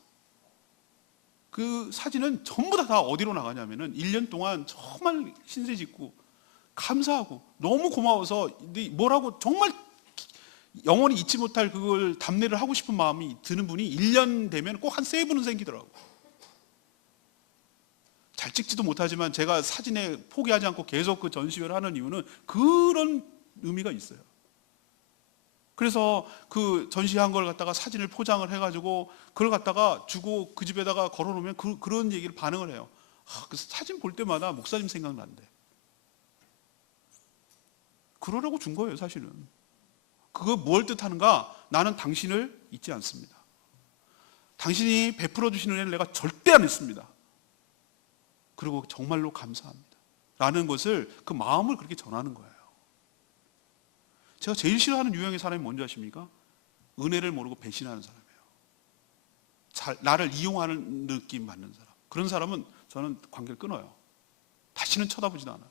그 사진은 전부 다 어디로 나가냐면은 1년 동안 정말 신세 짓고 감사하고 너무 고마워서 뭐라고 정말 영원히 잊지 못할 그걸 답례를 하고 싶은 마음이 드는 분이 1년 되면 꼭 한 3분은 생기더라고요. 잘 찍지도 못하지만 제가 사진에 포기하지 않고 계속 그 전시회를 하는 이유는 그런 의미가 있어요. 그래서 그 전시한 걸 갖다가 사진을 포장을 해가지고 그걸 갖다가 주고 그 집에다가 걸어놓으면 그런 얘기를 반응을 해요. 그래서 사진 볼 때마다 목사님 생각난대. 그러라고 준 거예요, 사실은. 그거 뭘 뜻하는가? 나는 당신을 잊지 않습니다. 당신이 베풀어 주시는 은혜를 내가 절대 안 했습니다. 그리고 정말로 감사합니다. 라는 것을, 그 마음을 그렇게 전하는 거예요. 제가 제일 싫어하는 유형의 사람이 뭔지 아십니까? 은혜를 모르고 배신하는 사람이에요. 나를 이용하는 느낌 받는 사람. 그런 사람은 저는 관계를 끊어요. 다시는 쳐다보지도 않아요.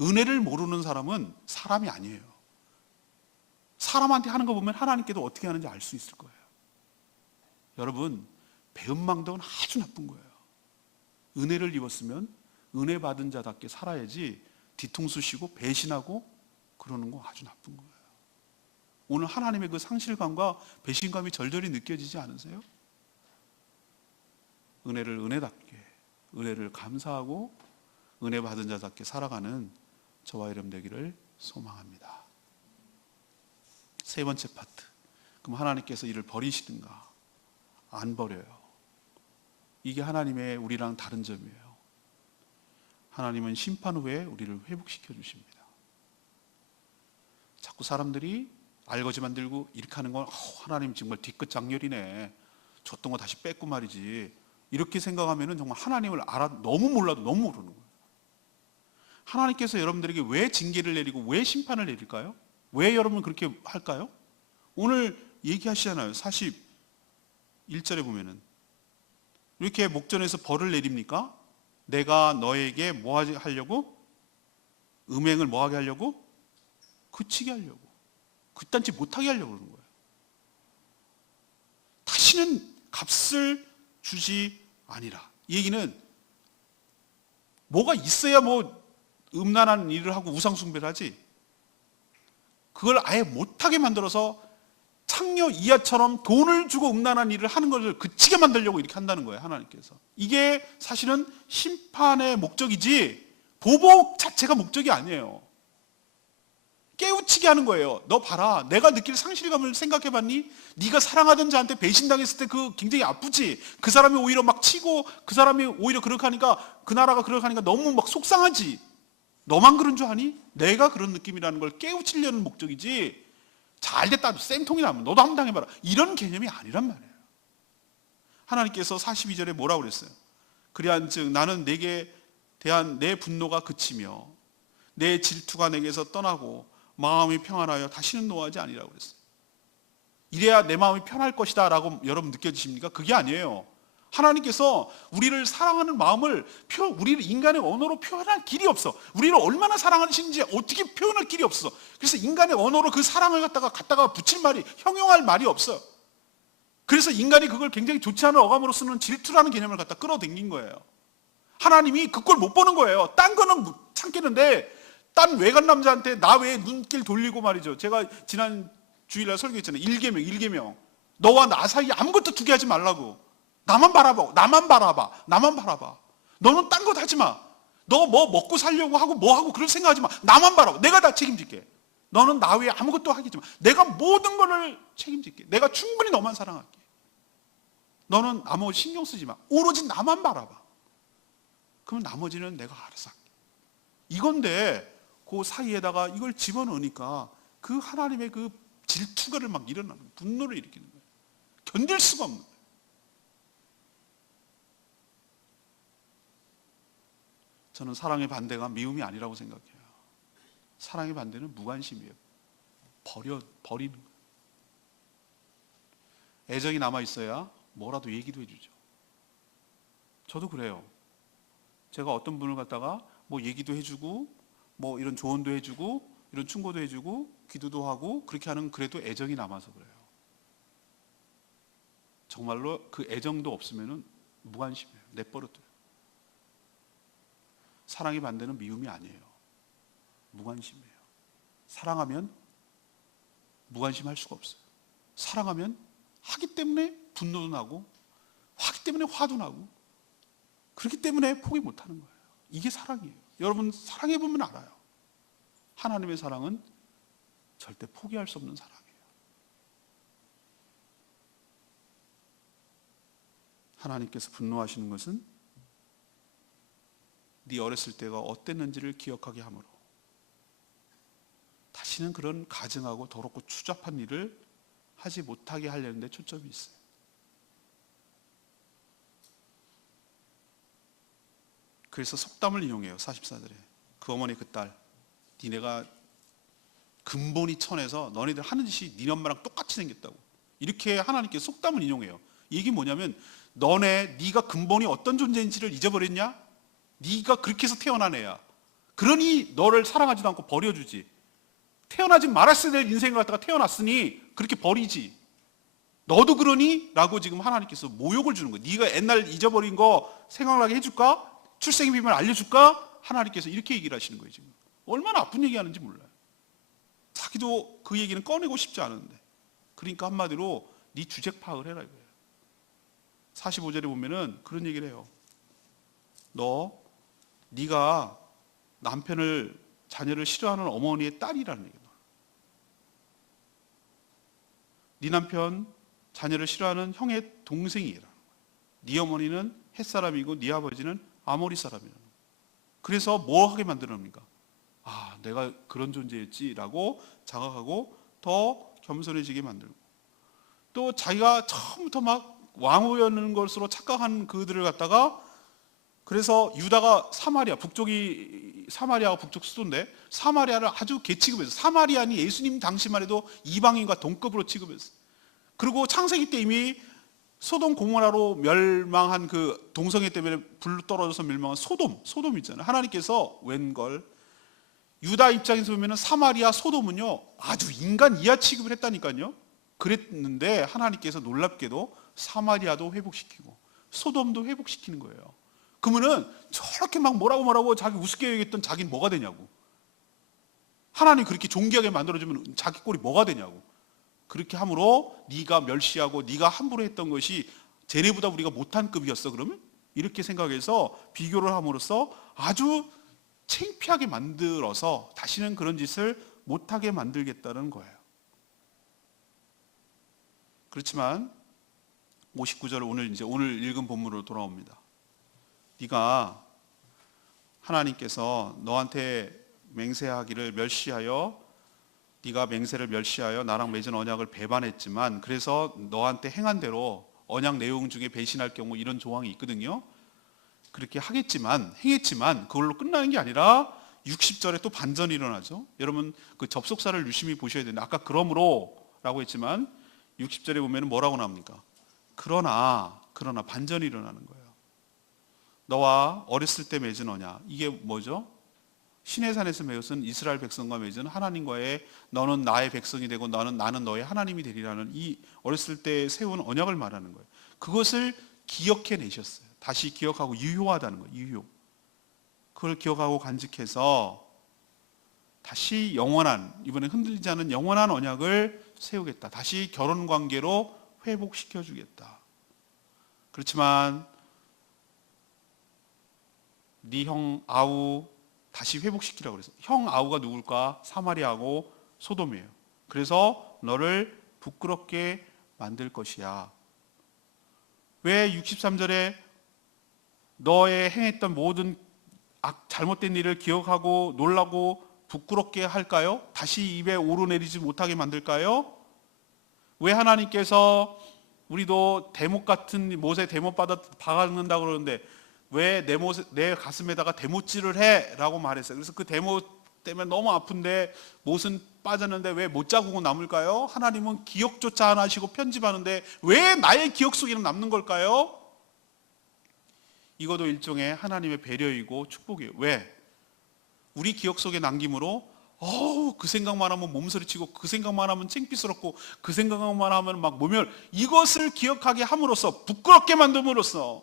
은혜를 모르는 사람은 사람이 아니에요. 사람한테 하는 거 보면 하나님께도 어떻게 하는지 알 수 있을 거예요. 여러분, 배은망덕은 아주 나쁜 거예요. 은혜를 입었으면 은혜 받은 자답게 살아야지 뒤통수 쉬고 배신하고 그러는 거 아주 나쁜 거예요. 오늘 하나님의 그 상실감과 배신감이 절절히 느껴지지 않으세요? 은혜를 은혜답게, 은혜를 감사하고 은혜 받은 자답게 살아가는 저와 여러분 되기를 소망합니다. 세 번째 파트. 그럼 하나님께서 이를 버리시든가 안 버려요. 이게 하나님의 우리랑 다른 점이에요. 하나님은 심판 후에 우리를 회복시켜 주십니다. 자꾸 사람들이 알거지 만들고 이렇게 하는 건 하나님 정말 뒤끝 장렬이네. 줬던 거 다시 뺏고 말이지. 이렇게 생각하면 정말 하나님을 너무 몰라도 너무 모르는 거예요. 하나님께서 여러분들에게 왜 징계를 내리고 왜 심판을 내릴까요? 왜 여러분 그렇게 할까요? 오늘 얘기하시잖아요. 41절에 보면은 이렇게 목전에서 벌을 내립니까? 내가 너에게 뭐 하려고? 음행을 뭐 하게 하려고? 그치게 하려고. 그딴짓 못하게 하려고 그러는 거예요. 다시는 값을 주지 아니라. 이 얘기는 뭐가 있어야 뭐 음란한 일을 하고 우상숭배를 하지, 그걸 아예 못하게 만들어서 창녀 이하처럼 돈을 주고 음란한 일을 하는 것을 그치게 만들려고 이렇게 한다는 거예요, 하나님께서. 이게 사실은 심판의 목적이지 보복 자체가 목적이 아니에요. 깨우치게 하는 거예요. 너 봐라, 내가 느낄 상실감을 생각해봤니? 네가 사랑하던 자한테 배신당했을 때 그 굉장히 아프지. 그 사람이 오히려 막 치고 그 사람이 오히려 그렇게 하니까, 그 나라가 그렇게 하니까 너무 막 속상하지. 너만 그런 줄 아니? 내가 그런 느낌이라는 걸 깨우치려는 목적이지, 잘됐다 쌤통이 나면 너도 한번 당해봐라, 이런 개념이 아니란 말이에요. 하나님께서 42절에 뭐라고 그랬어요? 그리한즉 나는 내게 대한 내 분노가 그치며 내 질투가 내게서 떠나고 마음이 평안하여 다시는 노하지 아니라고 그랬어요. 이래야 내 마음이 편할 것이다 라고 여러분 느껴지십니까? 그게 아니에요. 하나님께서 우리를 사랑하는 마음을 우리를 인간의 언어로 표현할 길이 없어. 우리를 얼마나 사랑하시는지 어떻게 표현할 길이 없어. 그래서 인간의 언어로 그 사랑을 갖다가 붙일 말이, 형용할 말이 없어요. 그래서 인간이 그걸 굉장히 좋지 않은 어감으로 쓰는 질투라는 개념을 갖다 끌어당긴 거예요. 하나님이 그걸 못 보는 거예요. 딴 거는 참겠는데 딴 외간 남자한테 나 외에 눈길 돌리고 말이죠. 제가 지난 주일날 설교했잖아요. 일계명. 너와 나 사이에 아무것도 두게 하지 말라고. 나만 바라봐. 너는 딴 것 하지 마. 너 뭐 먹고 살려고 하고 뭐 하고 그럴 생각하지 마. 나만 바라봐. 내가 다 책임질게. 너는 나 외에 아무것도 하겠지 마. 내가 모든 거를 책임질게. 내가 충분히 너만 사랑할게. 너는 나머지 신경 쓰지 마. 오로지 나만 바라봐. 그럼 나머지는 내가 알아서 할게. 이건데 그 사이에다가 이걸 집어넣으니까 그 하나님의 그 질투가를 막 일어나는, 분노를 일으키는 거예요. 견딜 수가 없는 거예요. 저는 사랑의 반대가 미움이 아니라고 생각해요. 사랑의 반대는 무관심이에요. 버리는 거예요. 애정이 남아있어야 뭐라도 얘기도 해주죠. 저도 그래요. 제가 어떤 분을 갖다가 뭐 얘기도 해주고 뭐 이런 조언도 해주고 이런 충고도 해주고 기도도 하고 그렇게 하는, 그래도 애정이 남아서 그래요. 정말로 그 애정도 없으면은 무관심해요. 내버려둬요. 사랑의 반대는 미움이 아니에요. 무관심이에요. 사랑하면 무관심할 수가 없어요. 사랑하면 하기 때문에 분노도 나고, 하기 때문에 화도 나고, 그렇기 때문에 포기 못하는 거예요. 이게 사랑이에요. 여러분 사랑해보면 알아요. 하나님의 사랑은 절대 포기할 수 없는 사랑이에요. 하나님께서 분노하시는 것은 네 어렸을 때가 어땠는지를 기억하게 하므로 다시는 그런 가증하고 더럽고 추잡한 일을 하지 못하게 하려는 데 초점이 있어요. 그래서 속담을 이용해요. 44절에 그 어머니 그 딸, 니네가 근본이 천해서 너네들 하는 짓이 니네 엄마랑 똑같이 생겼다고, 이렇게 하나님께 속담을 인용해요. 이게 뭐냐면 네가 근본이 어떤 존재인지를 잊어버렸냐? 네가 그렇게 해서 태어난 애야. 그러니 너를 사랑하지도 않고 버려주지. 태어나지 말았어야 될 인생을 갖다가 태어났으니 그렇게 버리지. 너도 그러니? 라고 지금 하나님께서 모욕을 주는 거예요. 네가 옛날 잊어버린 거 생각나게 해줄까? 출생의 비밀을 알려줄까? 하나님께서 이렇게 얘기를 하시는 거예요. 지금 얼마나 아픈 얘기 하는지 몰라요. 자기도 그 얘기는 꺼내고 싶지 않은데, 그러니까 한마디로 네 주책 파악을 해라 이거예요. 45절에 보면은 그런 얘기를 해요. 네가 남편을, 자녀를 싫어하는 어머니의 딸이라는 얘기예요. 네 남편 자녀를 싫어하는 형의 동생이라. 네 어머니는 햇사람이고 네 아버지는 아모리 사람이라. 그래서 뭐 하게 만들어냅니까? 아, 내가 그런 존재였지라고 자각하고 더 겸손해지게 만들고, 또 자기가 처음부터 막 왕후였는 것으로 착각한 그들을 갖다가, 그래서 유다가 사마리아, 사마리아가 북쪽 수도인데 사마리아를 아주 개취급했어요. 사마리아니 예수님 당시만 해도 이방인과 동급으로 취급했어요. 그리고 창세기 때 이미 소돔 고모라로 멸망한 그 동성애 때문에 불로 떨어져서 멸망한 소돔 있잖아요. 하나님께서 웬걸 유다 입장에서 보면 사마리아, 소돔은요 아주 인간 이하 취급을 했다니까요. 그랬는데 하나님께서 놀랍게도 사마리아도 회복시키고 소돔도 회복시키는 거예요. 그러면은 저렇게 막 뭐라고 자기 우습게 여겼던 자기는 뭐가 되냐고. 하나님 그렇게 존귀하게 만들어주면 자기 꼴이 뭐가 되냐고. 그렇게 함으로 네가 멸시하고 네가 함부로 했던 것이 쟤네보다 우리가 못한 급이었어 그러면? 이렇게 생각해서 비교를 함으로써 아주 창피하게 만들어서 다시는 그런 짓을 못하게 만들겠다는 거예요. 그렇지만 59절 오늘 읽은 본문으로 돌아옵니다. 네가 하나님께서 너한테 맹세하기를 멸시하여 네가 맹세를 멸시하여 나랑 맺은 언약을 배반했지만 그래서 너한테 행한 대로 언약 내용 중에 배신할 경우 이런 조항이 있거든요. 그렇게 행했지만 그걸로 끝나는 게 아니라 60절에 또 반전이 일어나죠. 여러분 그 접속사를 유심히 보셔야 되는데 아까 그러므로 라고 했지만 60절에 보면 뭐라고 나옵니까? 그러나 반전이 일어나는 거예요. 너와 어렸을 때 맺은 언약, 이게 뭐죠? 시내산에서 맺은 이스라엘 백성과 맺은 하나님과의 너는 나의 백성이 되고 나는 너의 하나님이 되리라는 이 어렸을 때 세운 언약을 말하는 거예요. 그것을 기억해 내셨어요. 다시 기억하고 유효하다는 거예요. 유효. 그걸 기억하고 간직해서 다시 이번에 흔들리지 않은 영원한 언약을 세우겠다. 다시 결혼 관계로 회복시켜 주겠다. 그렇지만 네 형 아우 다시 회복시키라고 그랬어요. 형 아우가 누굴까? 사마리아하고 소돔이에요. 그래서 너를 부끄럽게 만들 것이야. 왜 63절에 너의 행했던 모든 잘못된 일을 기억하고 놀라고 부끄럽게 할까요? 다시 입에 오르내리지 못하게 만들까요? 왜 하나님께서 우리도 대못 같은 못에 대못 박아는다고 그러는데 왜 내 가슴에다가 대못질을 해? 라고 말했어요. 그래서 그 대못 때문에 너무 아픈데 못은 빠졌는데 왜 못 자국은 남을까요? 하나님은 기억조차 안 하시고 편집하는데 왜 나의 기억 속에는 남는 걸까요? 이것도 일종의 하나님의 배려이고 축복이에요. 왜? 우리 기억 속에 남김으로 그 생각만 하면 몸서리치고 그 생각만 하면 창피스럽고 그 생각만 하면 막 모멸, 이것을 기억하게 함으로써 부끄럽게 만듦으로써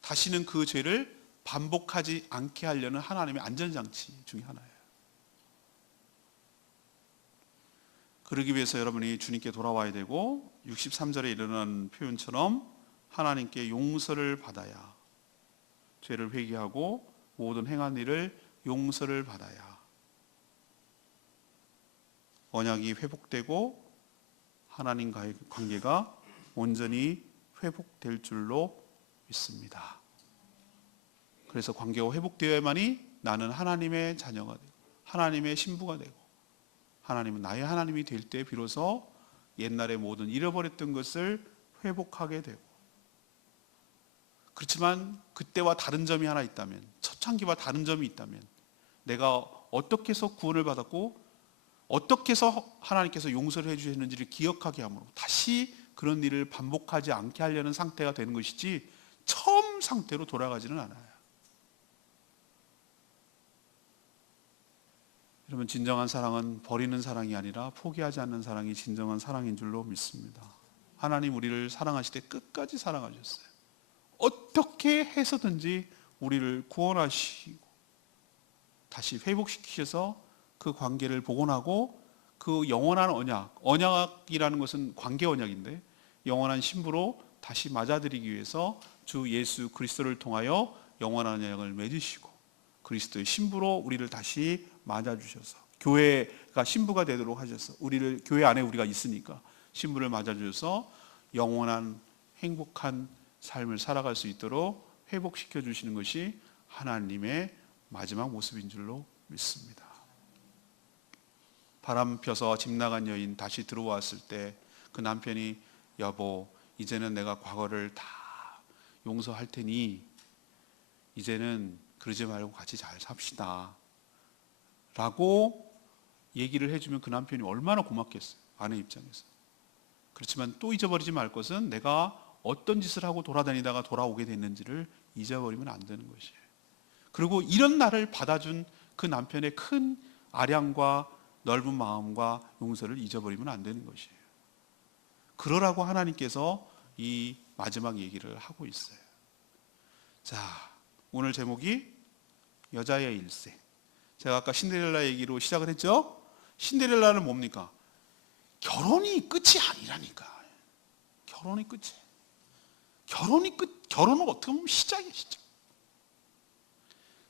다시는 그 죄를 반복하지 않게 하려는 하나님의 안전장치 중에 하나예요. 그러기 위해서 여러분이 주님께 돌아와야 되고 63절에 이르는 표현처럼 하나님께 용서를 받아야, 죄를 회개하고 모든 행한 일을 용서를 받아야 언약이 회복되고 하나님과의 관계가 온전히 회복될 줄로 믿습니다. 그래서 관계가 회복되어야만이 나는 하나님의 자녀가 되고 하나님의 신부가 되고 하나님은 나의 하나님이 될 때 비로소 옛날의 모든 잃어버렸던 것을 회복하게 되고, 그렇지만 그때와 다른 점이 하나 있다면, 초창기와 다른 점이 있다면, 내가 어떻게 해서 구원을 받았고 어떻게 해서 하나님께서 용서를 해주셨는지를 기억하게 함으로 다시 그런 일을 반복하지 않게 하려는 상태가 되는 것이지 처음 상태로 돌아가지는 않아요. 여러분, 진정한 사랑은 버리는 사랑이 아니라 포기하지 않는 사랑이 진정한 사랑인 줄로 믿습니다. 하나님 우리를 사랑하실 때 끝까지 사랑하셨어요. 어떻게 해서든지 우리를 구원하시고 다시 회복시키셔서 그 관계를 복원하고 그 영원한 언약이라는 것은 관계 언약인데 영원한 신부로 다시 맞아들이기 위해서 주 예수 그리스도를 통하여 영원한 언약을 맺으시고 그리스도의 신부로 우리를 다시 맞아주셔서 교회가 신부가 되도록 하셔서 우리를, 교회 안에 우리가 있으니까 신부를 맞아주셔서 영원한 행복한 삶을 살아갈 수 있도록 회복시켜 주시는 것이 하나님의 마지막 모습인 줄로 믿습니다. 바람 펴서 집 나간 여인 다시 들어왔을 때 그 남편이 여보 이제는 내가 과거를 다 용서할 테니 이제는 그러지 말고 같이 잘 삽시다 라고 얘기를 해주면 그 남편이 얼마나 고맙겠어요, 아내 입장에서. 그렇지만 또 잊어버리지 말 것은 내가 어떤 짓을 하고 돌아다니다가 돌아오게 됐는지를 잊어버리면 안 되는 것이에요. 그리고 이런 나를 받아준 그 남편의 큰 아량과 넓은 마음과 용서를 잊어버리면 안 되는 것이에요. 그러라고 하나님께서 이 마지막 얘기를 하고 있어요. 자, 오늘 제목이 여자의 일생. 제가 아까 신데렐라 얘기로 시작을 했죠. 신데렐라는 뭡니까? 결혼이 끝이 아니라니까. 결혼이 끝이에요. 결혼은 어떻게 보면 시작이에요, 시작.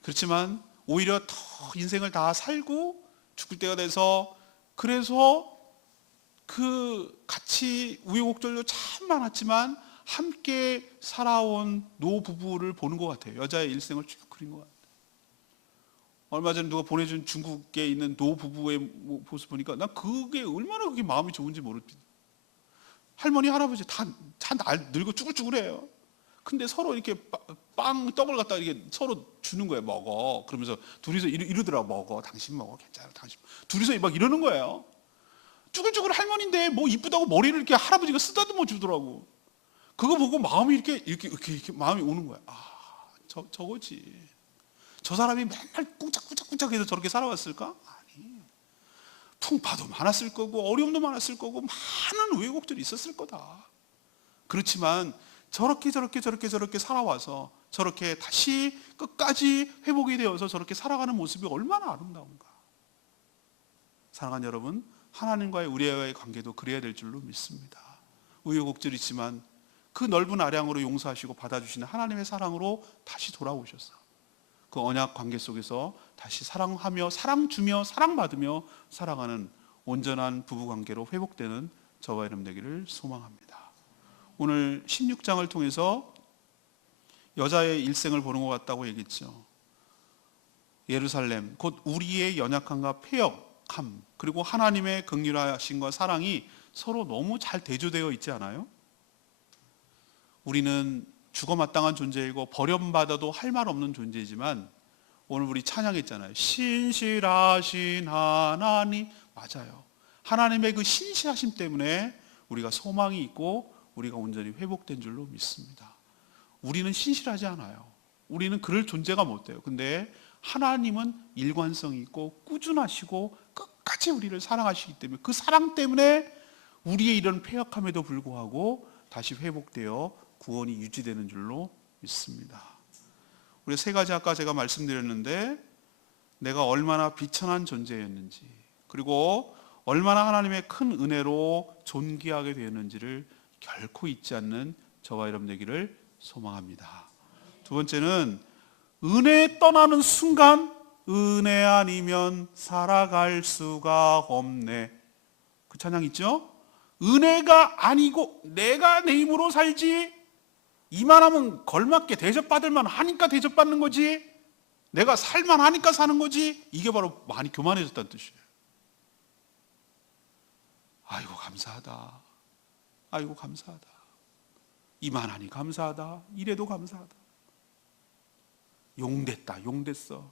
그렇지만 오히려 더 인생을 다 살고 죽을 때가 돼서, 그래서 그 같이 우여곡절도 참 많았지만 함께 살아온 노부부를 보는 것 같아요. 여자의 일생을 쭉 그린 것 같아요. 얼마 전에 누가 보내준 중국에 있는 노부부의 모습 보니까 난 그게 얼마나 그게 마음이 좋은지 모르겠어요. 할머니 할아버지 다 늙어 쭈글쭈글해요. 근데 서로 이렇게 떡을 갖다 이렇게 서로 주는 거예요. 먹어. 그러면서 둘이서 이러더라고. 먹어. 당신 먹어. 괜찮아. 당신. 둘이서 막 이러는 거예요. 쭈글쭈글 할머니인데 뭐 이쁘다고 머리를 이렇게 할아버지가 쓰다듬어 주더라고. 그거 보고 마음이 이렇게 마음이 오는 거야. 저거지. 저 사람이 맨날 꿍짝꿍짝꿍짝해서 저렇게 살아왔을까? 아니. 풍파도 많았을 거고 어려움도 많았을 거고 많은 우여곡절이 있었을 거다. 그렇지만 저렇게 살아와서 저렇게 다시 끝까지 회복이 되어서 저렇게 살아가는 모습이 얼마나 아름다운가. 사랑하는 여러분, 하나님과의 우리와의 관계도 그래야 될 줄로 믿습니다. 우여곡절이 있지만 그 넓은 아량으로 용서하시고 받아주시는 하나님의 사랑으로 다시 돌아오셔서 그 언약 관계 속에서 다시 사랑하며 사랑 주며 사랑받으며 살아가는 온전한 부부관계로 회복되는 저와 여러분 되기를 소망합니다. 오늘 16장을 통해서 여자의 일생을 보는 것 같다고 얘기했죠. 예루살렘, 곧 우리의 연약함과 패역함, 그리고 하나님의 긍휼하심과 사랑이 서로 너무 잘 대조되어 있지 않아요? 우리는 죽어마땅한 존재이고 버림받아도 할 말 없는 존재이지만 오늘 우리 찬양했잖아요. 신실하신 하나님. 맞아요. 하나님의 그 신실하심 때문에 우리가 소망이 있고 우리가 온전히 회복된 줄로 믿습니다. 우리는 신실하지 않아요. 우리는 그럴 존재가 못 돼요. 근데 하나님은 일관성이 있고 꾸준하시고 끝까지 우리를 사랑하시기 때문에 그 사랑 때문에 우리의 이런 패역함에도 불구하고 다시 회복되어 구원이 유지되는 줄로 믿습니다. 우리 세 가지 아까 제가 말씀드렸는데 내가 얼마나 비천한 존재였는지, 그리고 얼마나 하나님의 큰 은혜로 존귀하게 되었는지를 결코 잊지 않는 저와 여러분 되기를 소망합니다. 두 번째는 은혜 떠나는 순간 은혜 아니면 살아갈 수가 없네. 그 찬양 있죠? 은혜가 아니고 내가 내 힘으로 살지, 이만하면 걸맞게 대접받을만 하니까 대접받는 거지, 내가 살만 하니까 사는 거지, 이게 바로 많이 교만해졌다는 뜻이에요. 아이고 감사하다. 아이고 감사하다. 이만하니 감사하다. 이래도 감사하다. 용됐다. 용됐어.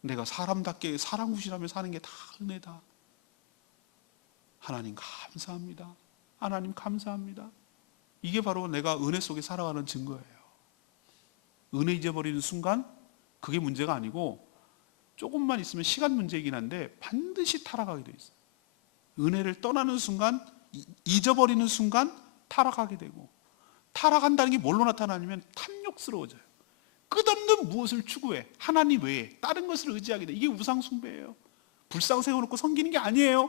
내가 사람답게 사랑구실하며 사는 게 다 은혜다. 하나님 감사합니다. 하나님 감사합니다. 이게 바로 내가 은혜 속에 살아가는 증거예요. 은혜 잊어버리는 순간 그게 문제가 아니고 조금만 있으면 시간 문제이긴 한데 반드시 타락하게 돼 있어요. 은혜를 떠나는 순간, 잊어버리는 순간 타락하게 되고, 타락한다는 게 뭘로 나타나냐면 탐욕스러워져요. 끝없는 무엇을 추구해. 하나님 외에 다른 것을 의지하게 돼. 이게 우상숭배예요. 불상 세워놓고 섬기는 게 아니에요.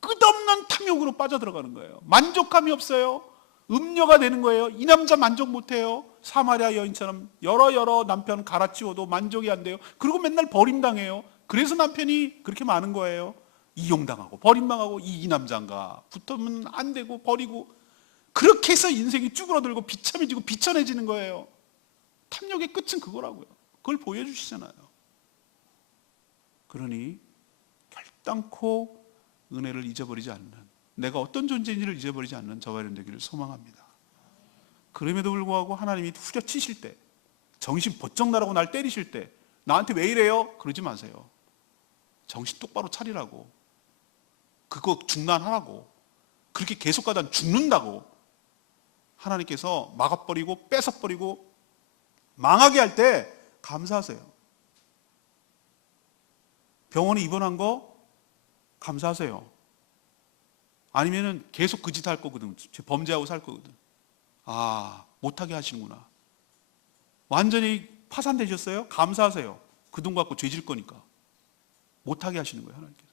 끝없는 탐욕으로 빠져들어가는 거예요. 만족감이 없어요. 음녀가 되는 거예요. 이 남자 만족 못해요. 사마리아 여인처럼 여러 남편 갈아치워도 만족이 안 돼요. 그리고 맨날 버림당해요. 그래서 남편이 그렇게 많은 거예요. 이용당하고 버림당하고 이 남자인가 붙으면 안 되고 버리고, 그렇게 해서 인생이 쭈그러들고 비참해지고 비천해지는 거예요. 탐욕의 끝은 그거라고요. 그걸 보여주시잖아요. 그러니 결단코 은혜를 잊어버리지 않는, 내가 어떤 존재인지를 잊어버리지 않는 저와 여러분 되기를 소망합니다. 그럼에도 불구하고 하나님이 후려치실 때, 정신 번쩍 나라고 날 때리실 때 나한테 왜 이래요? 그러지 마세요. 정신 똑바로 차리라고. 그거 중단하라고. 그렇게 계속 가다 죽는다고. 하나님께서 막아버리고 뺏어버리고 망하게 할 때 감사하세요. 병원에 입원한 거 감사하세요. 아니면은 계속 그 짓 할 거거든. 범죄하고 살 거거든. 아, 못하게 하시는구나. 완전히 파산되셨어요? 감사하세요. 그 돈 갖고 죄질 거니까. 못하게 하시는 거예요, 하나님께서.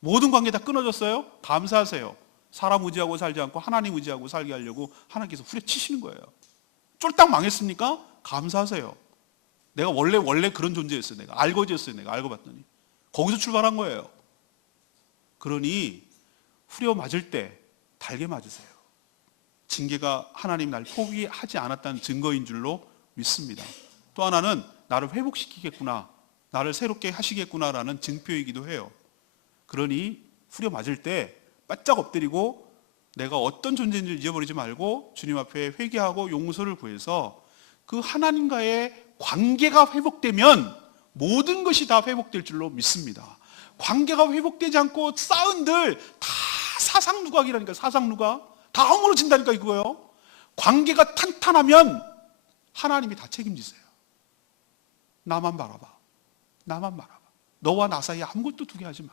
모든 관계 다 끊어졌어요? 감사하세요. 사람 의지하고 살지 않고 하나님 의지하고 살게 하려고 하나님께서 후려치시는 거예요. 쫄딱 망했습니까? 감사하세요. 내가 원래 그런 존재였어요. 내가 알고 지었어요. 내가 알고 봤더니 거기서 출발한 거예요. 그러니 후려 맞을 때 달게 맞으세요. 징계가 하나님 날 포기하지 않았다는 증거인 줄로 믿습니다. 또 하나는 나를 회복시키겠구나, 나를 새롭게 하시겠구나라는 증표이기도 해요. 그러니 후려 맞을 때 바짝 엎드리고 내가 어떤 존재인지를 잊어버리지 말고 주님 앞에 회개하고 용서를 구해서 그 하나님과의 관계가 회복되면 모든 것이 다 회복될 줄로 믿습니다. 관계가 회복되지 않고 쌓은들 다 사상누각이라니까. 사상누각 다 허물어진다니까 이거예요. 관계가 탄탄하면 하나님이 다 책임지세요. 나만 바라봐. 나만 바라봐. 너와 나 사이에 아무것도 두게 하지 마.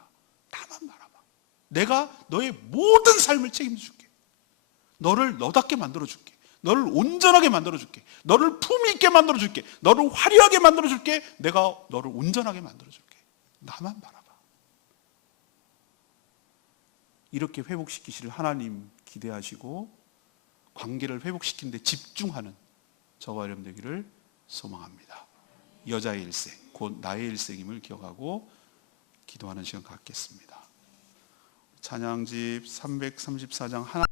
나만 바라봐. 내가 너의 모든 삶을 책임질게. 너를 너답게 만들어줄게. 너를 온전하게 만들어줄게. 너를 품위 있게 만들어줄게. 너를 화려하게 만들어줄게. 내가 너를 온전하게 만들어줄게. 나만 바라봐. 이렇게 회복시키실 하나님 기대하시고 관계를 회복시키는 데 집중하는 저와 여러분 되기를 소망합니다. 여자의 일생, 곧 나의 일생임을 기억하고 기도하는 시간 갖겠습니다. 찬양집 334장 하나